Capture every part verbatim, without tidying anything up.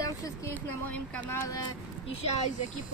Witam wszystkich na moim kanale. Dzisiaj z ekipą.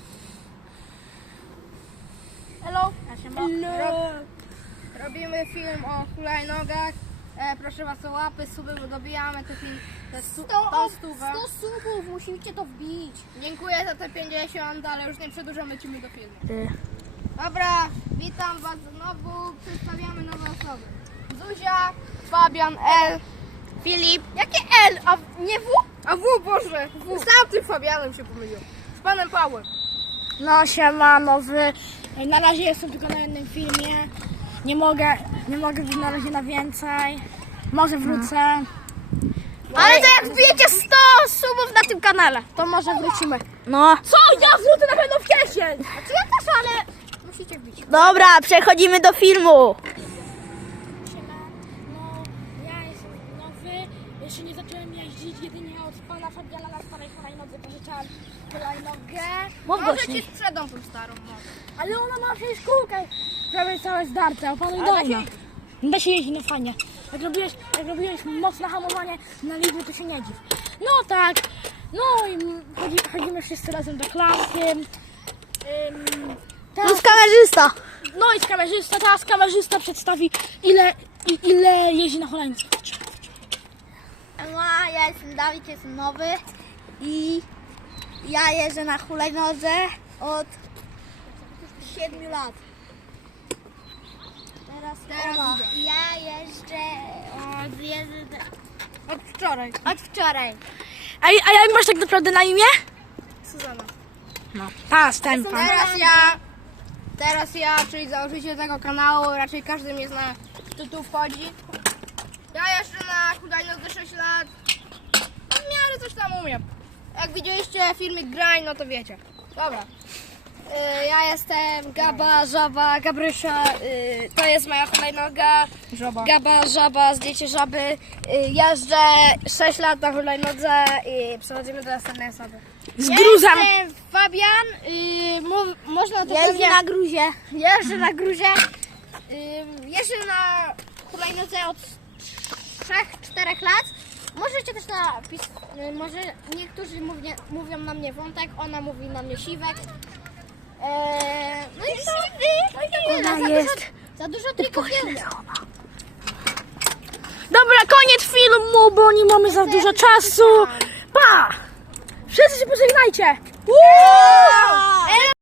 Hello. Rob, robimy film o hulajnogach. E, proszę was o łapy, suby, bo dobijamy te film, te stu, tą stówę. sto subów, musicie to wbić. Dziękuję za te pięćdziesiąt, ale już nie przedłużamy ci do filmu. Dobra, witam was znowu. Przedstawiamy nowe osoby. Zuzia, Fabian, L, Filip. Jakie L? A nie W? A W, Boże, W. Sam tym Fabianem się pomylił. Z panem Pawłem. No siema, nowy. Na razie jestem tylko na jednym filmie. Nie mogę, nie mogę być na razie na więcej. Może wrócę. Ale to jak wbijecie sto subów na tym kanale, to może wrócimy. No. Co? Ja wrócę na pewno wcześniej. Znaczy ja też, ale musicie wbić. Dobra, przechodzimy do filmu. No, ja jestem nowy. Jeszcze nie zacząłem jeździć, jedynie od pana Fabiana na starej hulajnodze pożyczałam hulajnogę. Mów Może głośniej. ci sprzedam tą starą może. Ale ona ma przecież kółkę prawie całe zdarte, opanuj Ale da dolna. się- Da się jeździć, no fajnie. Jak robiłeś, jak robiłeś mocne hamowanie na lidze, to się nie dziw. No tak, no i chodzi, chodzimy wszyscy razem do klasy. Ym, teraz, Plus kamerzysta. no i kamerzysta, teraz kamerzysta przedstawi ile, i- ile jeździ na hulajnodze. No, ja jestem Dawid, jestem nowy i ja jeżdżę na hulajnodze od siedmiu lat. Teraz, Teraz ona. idę. Ja jeżdżę od, jeżdżę Od wczoraj. od wczoraj. A, a jak masz tak naprawdę na imię? Suzana. No, pas, ten pan. Teraz ja, teraz ja, czyli założyciel tego kanału, raczej każdy mnie zna, kto tu wchodzi. Ja jeszcze na hulajnodze sześć lat, no w miarę coś tam umiem. Jak widzieliście filmik Grań, no to wiecie. Dobra. Y, Ja jestem Gaba, Żaba, Gabrysia, y, to jest moja hulajnoga. Żaba. Gaba, Żaba, zdjęcie żaby. Y, Jeżdżę sześć lat na hulajnodze i przechodzimy do następnej osoby. Z gruzem. Ja jestem Fabian, y, mów, można to Jeżdżę pewnie... na gruzie. Jeżdżę na gruzie. Ym, Jeżdżę na hulajnodze od trzech czterech lat. Możecie też napisać, może niektórzy mówię, mówią na mnie Wątek, ona mówi na mnie Siwek. Eee, no i to, no i to tyle. Ona Za jest dużo, za dużo trików nie umiem. Dobra, koniec filmu, bo nie mamy za dużo czasu. Pa! Wszyscy się pożegnajcie. Eee,